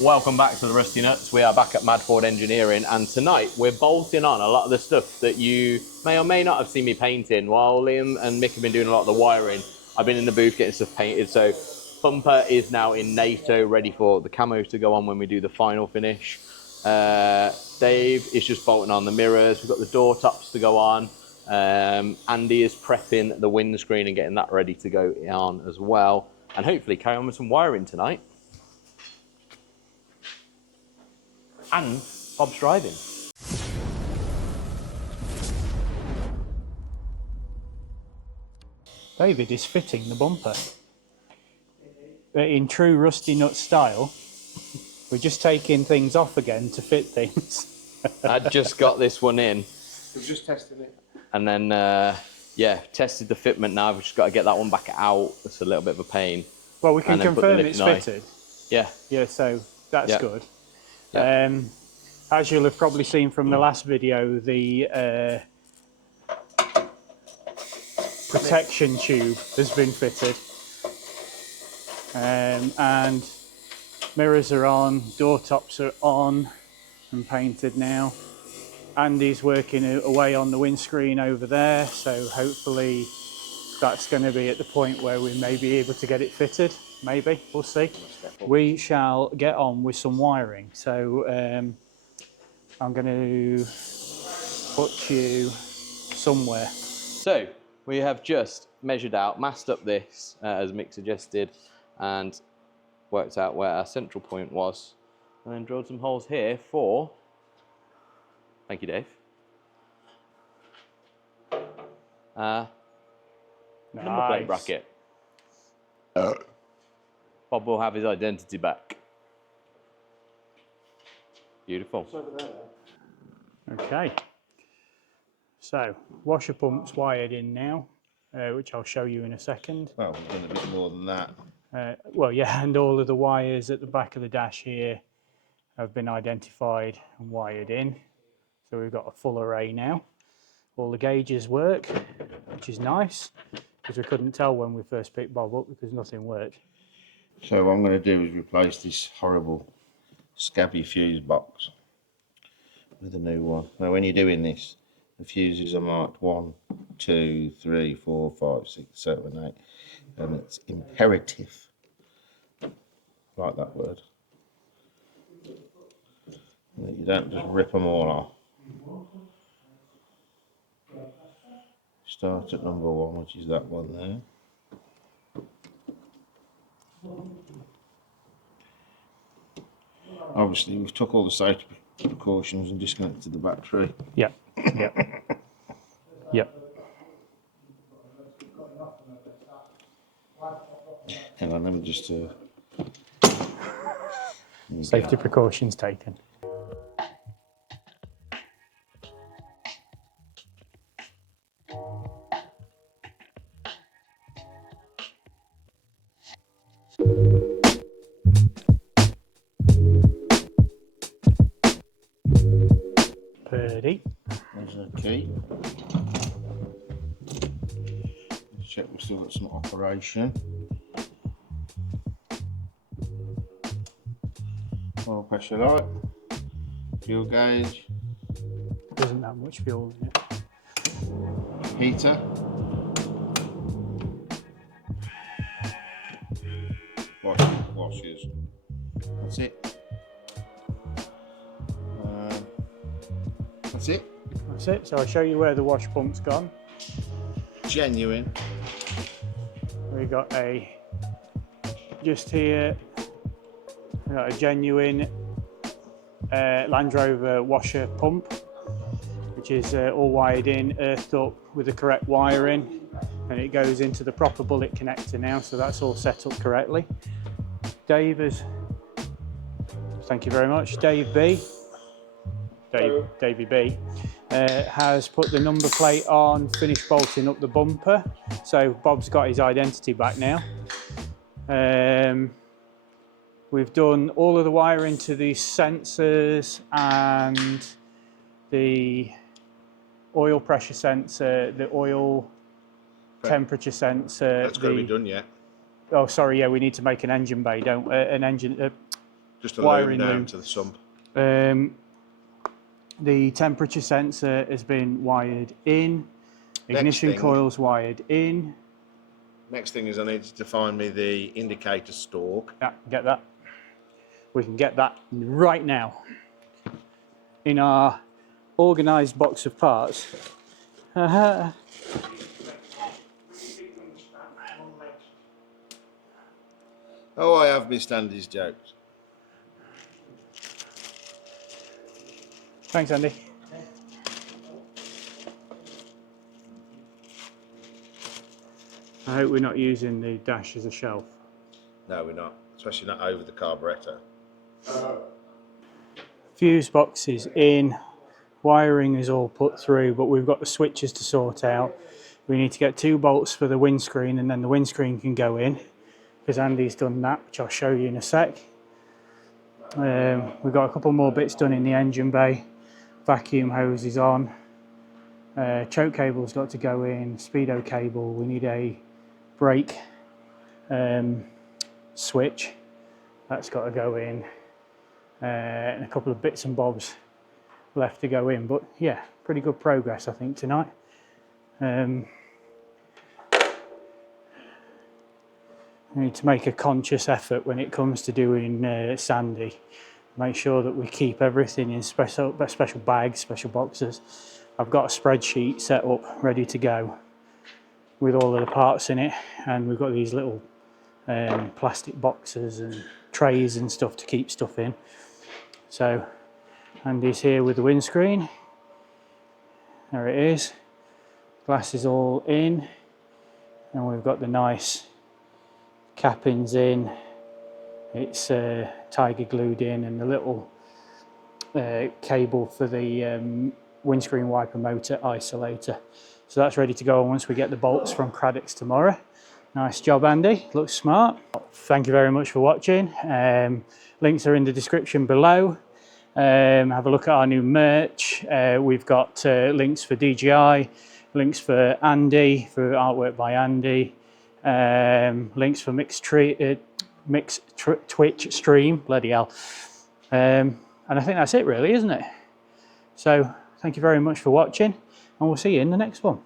Welcome back to the Rustenuts. We are back at Madford Engineering, and tonight we're bolting on a lot of the stuff that you may or may not have seen me painting. While Liam and Mick have been doing a lot of the wiring, I've been in the booth getting stuff painted. So bumper is now in NATO, ready for the camos to go on when we do the final finish. Dave is just bolting on the mirrors. We've got the door tops to go on. Andy is prepping the windscreen and getting that ready to go on as well. And hopefully carry on with some wiring tonight. And Bob's driving. David is fitting the bumper. In true Rustenuts style, we're just taking things off again to fit things. I just got this one in. We're just testing it. And then, yeah, tested the fitment now. We've just got to get that one back out. It's a little bit of a pain. Well, we can confirm it's fitted. Yeah. Yeah, so that's good. Yeah. As you'll have probably seen from the last video, the protection tube has been fitted. And mirrors are on, door tops are on and painted now. Andy's working away on the windscreen over there, so hopefully that's going to be at the point where we may be able to get it fitted. Maybe, we'll see. We shall get on with some wiring. So I'm going to put you somewhere. So we have just measured out, masked up this, as Mick suggested, and worked out where our central point was, and then drilled some holes here for, thank you Dave, number plate bracket. Bob will have his identity back. Beautiful. Okay. So, washer pump's wired in now, which I'll show you in a second. Well, we've done a bit more than that. Well, yeah, and all of the wires at the back of the dash here have been identified and wired in. So we've got a full array now. All the gauges work, which is nice, because we couldn't tell when we first picked Bob up because nothing worked. So what I'm going to do is replace this horrible scabby fuse box with a new one. Now when you're doing this, the fuses are marked 1, 2, 3, 4, 5, 6, 7, 8, and it's imperative, like that word, that you don't just rip them all off. Start at number 1, which is that one there. Obviously we've took all the safety precautions and disconnected the battery. Yep, yep, yep. Hang on, let me just Safety precautions taken. Purdy. There's a key. Let's check we've still got some operation. Oil pressure light, fuel gauge, There isn't that much fuel in it. heater, washers. That's it. That's it. That's it. So I'll show you where the wash pump's gone. Genuine. We've got just here, we've got a genuine Land Rover washer pump, which is all wired in, earthed up with the correct wiring, and it goes into the proper bullet connector now, so that's all set up correctly. Dave is, thank you very much, Davey B, has put the number plate on, finished bolting up the bumper, so Bob's got his identity back now. We've done all of the wiring to the sensors and the oil pressure sensor, the oil temperature sensor. That's got to be done yet. Oh, sorry, yeah, we need to make an engine bay, don't an engine Just a wiring loom down loom. to the sump. The temperature sensor has been wired in. Ignition thing. coils wired in. Next thing is I need to find me the indicator stalk. Yeah, get that. We can get that right now in our organised box of parts. Oh, I have missed Andy's jokes. Thanks, Andy. I hope we're not using the dash as a shelf. No, we're not, especially not over the carburettor. Fuse box is in, wiring is all put through, but we've got the switches to sort out. We need to get 2 bolts for the windscreen, and then the windscreen can go in, because Andy's done that, which I'll show you in a sec. We've got a couple more bits done in the engine bay. Vacuum hose is on. Choke cable's got to go in, speedo cable. We need a brake switch, that's got to go in, and a couple of bits and bobs left to go in. But yeah, pretty good progress I think tonight. We need to make a conscious effort when it comes to doing sandy. Make sure that we keep everything in special bags, special boxes. I've got a spreadsheet set up ready to go with all of the parts in it, and we've got these little plastic boxes and trays and stuff to keep stuff in. So Andy's here with the windscreen. There it is. Glass is all in, and we've got the nice cappings in. It's tiger glued in, and the little cable for the windscreen wiper motor isolator. So that's ready to go once we get the bolts from Craddock's tomorrow. Nice job, Andy, looks smart. Thank you very much for watching. Links are in the description below. Have a look at our new merch. We've got links for DJI, links for Andy, for artwork by Andy, links for mixed Twitch stream, bloody hell. And I think that's it really, isn't it? So thank you very much for watching, and we'll see you in the next one.